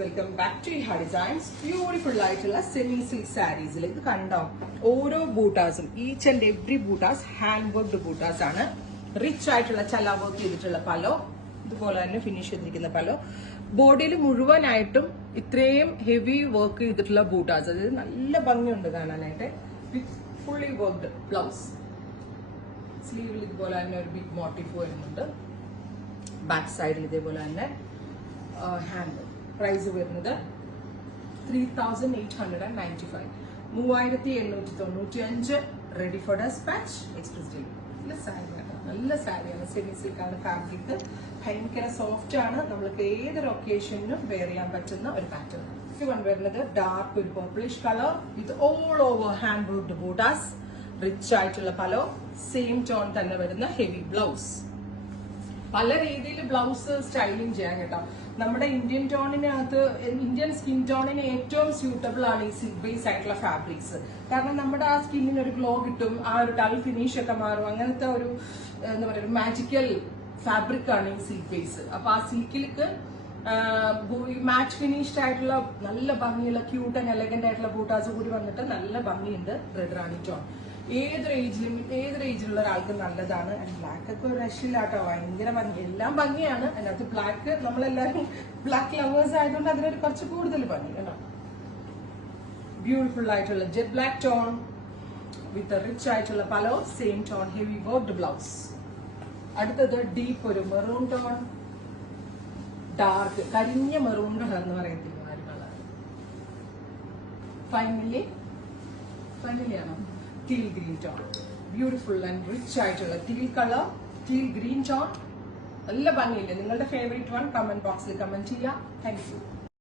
Welcome back to Iha designs. Beautiful ആയിട്ടുള്ള semi silk സാരീസിൽ ഇത് കണ്ടോ, ഓരോ ബൂട്ടാസും each and every buttas hand worked buttas ആണ്. റിച്ച് ആയിട്ടുള്ള ചല വർക്ക് ചെയ്തിട്ടുള്ള പലോ, ഇതുപോലെ തന്നെ ഫിനിഷ് ചെയ്തിരിക്കുന്ന പലോ. ബോഡിയിൽ മുഴുവനായിട്ടും ഇത്രയും ഹെവി വർക്ക് ചെയ്തിട്ടുള്ള ബൂട്ടാസ്, അതായത് നല്ല ഭംഗിയുണ്ട് കാണാനായിട്ട്. ഫുള്ളി വർക്ക്ഡ് ബ്ലൗസ്, സ്ലീവിൽ ഇതുപോലെ തന്നെ ഒരു ബിഗ് മോട്ടീഫ് വരുന്നുണ്ട്. ബാക്ക് സൈഡിൽ ഇതേപോലെ തന്നെ ഹാൻഡ്. പ്രൈസ് വരുന്നത് 3895, 3895. Ready for despatch, express delivery. നല്ല സാരിയാണ്, സെമി സിൽക്കാണ് ഫാബ്രിക്. ഭയങ്കര സോഫ്റ്റ് ആണ്. നമ്മൾക്ക് ഏതൊരു ഒക്കേഷനും വെയർ ചെയ്യാൻ പറ്റുന്ന ഒരു പാറ്റേൺ. വൺ വരുന്നത് ഡാർക്ക് ഒരു purplish colour with all over hand worked buttas. Rich ആയിട്ടുള്ള പലോ, സെയിം ടോൺ തന്നെ വരുന്ന ഹെവി ബ്ലൗസ്. പല രീതിയിൽ ബ്ലൗസ് സ്റ്റൈലിംഗ് ചെയ്യാൻ കേട്ടോ. നമ്മുടെ ഇന്ത്യൻ ടോണിനകത്ത്, ഇന്ത്യൻ സ്കിൻ ടോണിന് ഏറ്റവും സ്യൂട്ടബിൾ ആണ് ഈ സിൽക്ക് ബേസ് ആയിട്ടുള്ള ഫാബ്രിക്സ്. കാരണം നമ്മുടെ ആ സ്കിന്നിന് ഒരു ഗ്ലോ കിട്ടും, ആ ഒരു ഡൾ ഫിനിഷ് ഒക്കെ മാറും. അങ്ങനത്തെ ഒരു എന്താ പറയുക, ഒരു മാജിക്കൽ ഫാബ്രിക് ആണ് ഈ സിൽക്ക് ബേസ്. അപ്പൊ ആ സിൽക്കിലേക്ക് മാച്ച് ഫിനിഷ്ഡ് ആയിട്ടുള്ള നല്ല ഭംഗിയുള്ള ക്യൂട്ട് ആൻഡ് എലഗന്റ് ആയിട്ടുള്ള ബൂട്ടാസ് കൂടി വന്നിട്ട് നല്ല ഭംഗിയുണ്ട്. റെഡ് റാണി ടോൺ ഏതൊരു ഏജിലുള്ള ഒരാൾക്ക് നല്ലതാണ്. ബ്ലാക്ക് ഒക്കെ ഒരു രക്ഷയില്ലാട്ടോ, ഭയങ്കര ഭംഗി. എല്ലാം ഭംഗിയാണ്, അതിനകത്ത് ബ്ലാക്ക് നമ്മളെല്ലാവരും ബ്ലാക്ക് ലവേഴ്സ് ആയതുകൊണ്ട് അതിനൊരു കുറച്ച് കൂടുതൽ ഭംഗി കേട്ടോ. ബ്യൂട്ടിഫുൾ ആയിട്ടുള്ള jet black tone with rich ആയിട്ടുള്ള pallu, same tone heavy worked blouse. അടുത്തത് ഡീപ്പ് ഒരു മെറൂൺ ടോൺ, ഡാർക്ക് കരിഞ്ഞ മെറൂൺ കളർ എന്ന് പറയത്തില്ല, ആ ഒരു കളർ. ഫൈനലി ആണോ? Teal green tone, beautiful and rich ആയിട്ടുള്ള teal colour, teal green tone. നല്ല ഭംഗിയില്ലേ? നിങ്ങളുടെ ഫേവറേറ്റ് വൺ കമന്റ് ബോക്സിൽ കമന്റ് ചെയ്യാം. Thank U.